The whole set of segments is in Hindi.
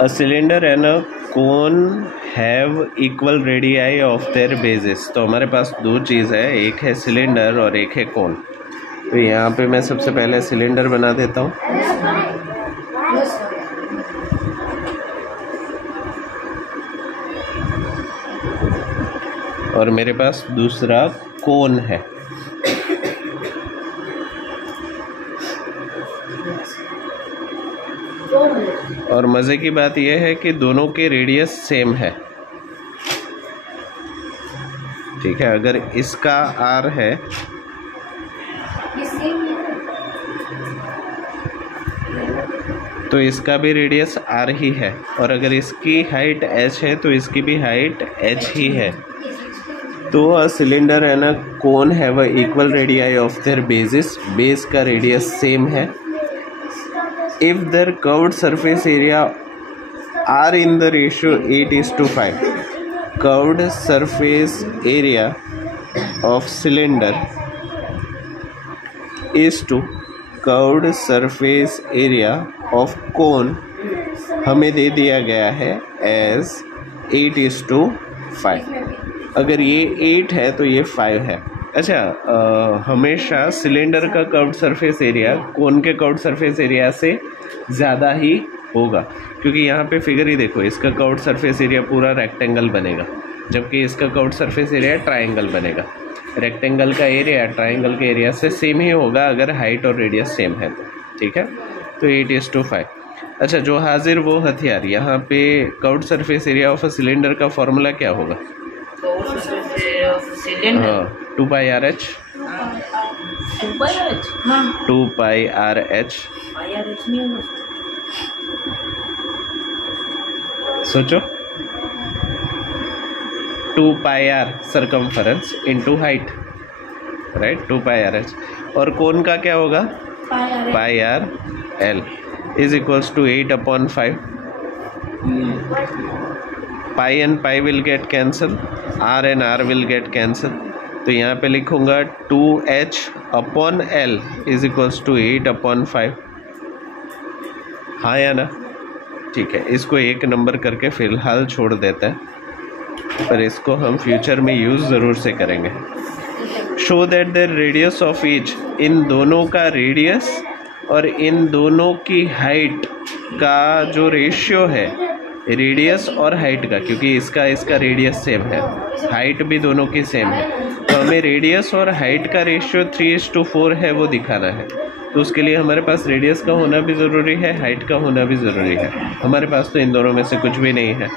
A cylinder and a cone have equal radii of their bases। तो हमारे पास दो चीज़ है, एक है सिलेंडर और एक है कोन। तो यहाँ पे मैं सबसे पहले सिलेंडर बना देता हूँ। और मेरे पास दूसरा कोन है। और मज़े की बात यह है कि दोनों के रेडियस सेम है। ठीक है, अगर इसका r है तो इसका भी रेडियस r ही है, और अगर इसकी हाइट h है तो इसकी भी हाइट h ही है। तो a cylinder and a cone have a equal radii of their basis. Base का रेडियस सेम है। If their curved surface area are in the ratio 8:5, curved surface area of cylinder is to curved surface area of cone हमें दे दिया गया है as 8:5। अगर ये 8 है तो ये 5 है। अच्छा, हमेशा सिलेंडर का कर्व्ड सरफेस एरिया कोन के कर्व्ड सरफेस एरिया से ज़्यादा ही होगा, क्योंकि यहाँ पे फिगर ही देखो, इसका कर्व्ड सरफेस एरिया पूरा रेक्टेंगल बनेगा, जबकि इसका कर्व्ड सरफेस एरिया ट्रायंगल बनेगा। रेक्टेंगल का एरिया ट्रायंगल के एरिया से सेम ही होगा अगर हाइट और रेडियस सेम है तो। ठीक है, तो 8:5। अच्छा, जो हाजिर वो हथियार। यहाँ पे curved surface area of a cylinder का फॉर्मूला क्या होगा? हाँ, 2πRH। 2πRH। सोचो, 2πR circumference into height, right, 2πRH। और कोन का क्या होगा? πRL is equals to 8/5। Pi and pi will get cancel, r and r will get cancel. तो यहाँ पे लिखूँगा 2H/L इज इक्वल्स टू 8/5। हाँ या ना? ठीक है, इसको एक नंबर करके फिलहाल छोड़ देते हैं, पर इसको हम फ्यूचर में यूज़ ज़रूर से करेंगे। Show that the radius of each, इन दोनों का रेडियस और इन दोनों की हाइट का जो रेशियो है, रेडियस और हाइट का, क्योंकि इसका रेडियस सेम है, हाइट भी दोनों की सेम है, तो हमें रेडियस और हाइट का रेशियो 3:4 है वो दिखाना है। तो उसके लिए हमारे पास रेडियस का होना भी ज़रूरी है, हाइट का होना भी ज़रूरी है। हमारे पास तो इन दोनों में से कुछ भी नहीं है,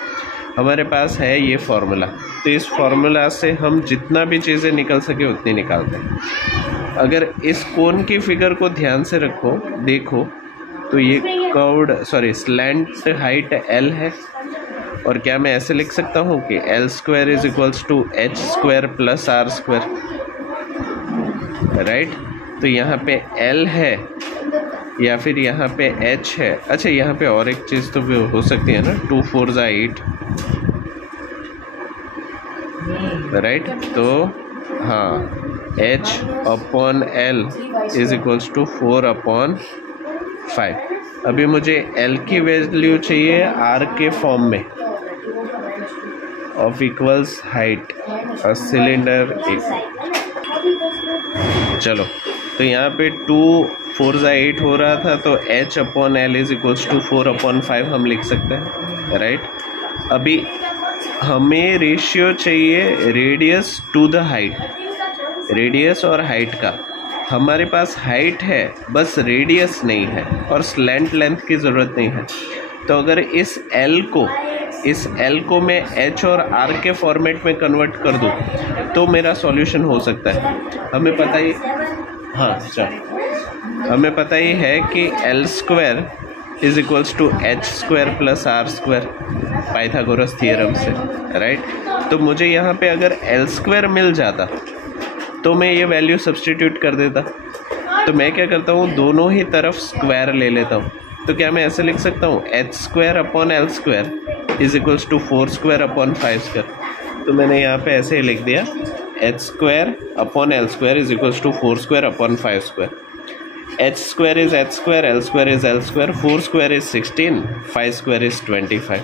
हमारे पास है ये फार्मूला। तो इस फार्मूला से हम जितना भी चीज़ें निकल सके उतनी निकालते हैं। अगर इस कोन की फिगर को ध्यान से देखो तो ये स्लैंट हाइट L है, और क्या मैं ऐसे लिख सकता हूँ कि L² is equals to H² plus R², right. तो यहाँ पे L है या फिर यहाँ पे H है। अच्छा, यहाँ पे और एक चीज़ तो भी हो सकती है ना, 2 4 8, राइट। तो हाँ, H/L इज इक्वल्स टू 4/5। अभी मुझे L की वैल्यू चाहिए R के फॉर्म में, of equals height a cylinder. चलो, तो यहाँ पे 2 4 8 हो रहा था, तो H/L इज इक्वल्स टू 4/5 हम लिख सकते हैं, राइट। अभी हमें रेशियो चाहिए radius to the height, radius और हाइट का। हमारे पास हाइट है, बस रेडियस नहीं है, और स्लैंट लेंथ की ज़रूरत नहीं है। तो अगर इस L को मैं H और R के फॉर्मेट में कन्वर्ट कर दूँ तो मेरा सॉल्यूशन हो सकता है। हमें पता ही, हाँ चल, हमें पता ही है कि L² is equals to H² plus R² Pythagoras theorem से, राइट। तो मुझे यहाँ पे अगर L² मिल जाता तो मैं ये वैल्यू सब्सटीट्यूट कर देता। तो मैं क्या करता हूँ, दोनों ही तरफ स्क्वायर ले लेता हूँ। तो क्या मैं ऐसे लिख सकता हूँ, H²/L² इज इक्वल्स टू 4²/5²। तो मैंने यहाँ पे ऐसे ही लिख दिया, H² / L² is equals to 4² / 5²। H square is H square, L square is L square, 4 square is 16, 5 square is 25।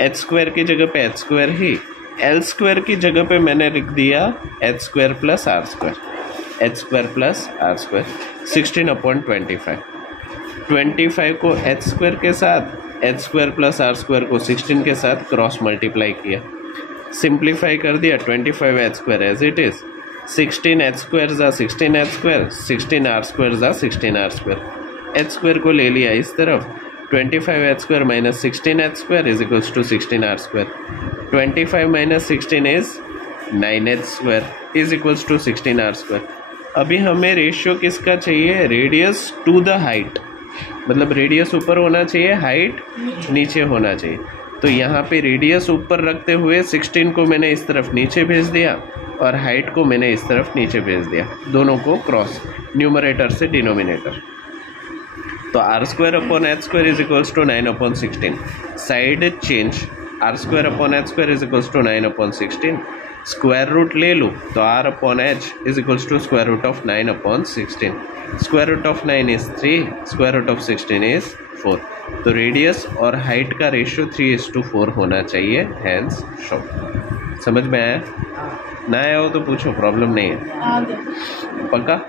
H square की जगह पे एच स्क्वायर ही, एल स्क्वायर की जगह पे मैंने लिख दिया H square plus R square, H square plus R square, 16/25। 25 को एच स्क्वायर के साथ, H square plus R square को 16 के साथ क्रॉस मल्टीप्लाई किया, सिंप्लीफाई कर दिया, 25 H square as it is, 16 H square जा 16 एच स्क्वायर, 16 आर स्क्वायर जा 16 आर स्क्वायर। एच स्क्वायर को ले लिया इस तरफ, 25 H square minus 16 H square is equals to 16 R square. 25 minus 16 is 9 H square is equals to 16 R square. अभी हमें रेशियो किसका चाहिए? रेडियस टू द हाइट, मतलब रेडियस ऊपर होना चाहिए, हाइट नीचे होना चाहिए। तो यहाँ पे रेडियस ऊपर रखते हुए 16 को मैंने इस तरफ नीचे भेज दिया और हाइट को मैंने इस तरफ नीचे भेज दिया, दोनों को क्रॉस, न्यूमरेटर से डिनोमिनेटर। तो R square upon H square is equals to 9/16। Side change, R square upon H square is equals to 9/16। Square root ले लूँ तो R upon H is equals to square root of 9/16। Square root of 9 is 3, square root of 16 is 4। तो रेडियस और हाइट का रेशियो 3:4 होना चाहिए, हैंस शो। समझ में आया? ना आया हो तो पूछो, प्रॉब्लम नहीं है। पक्का?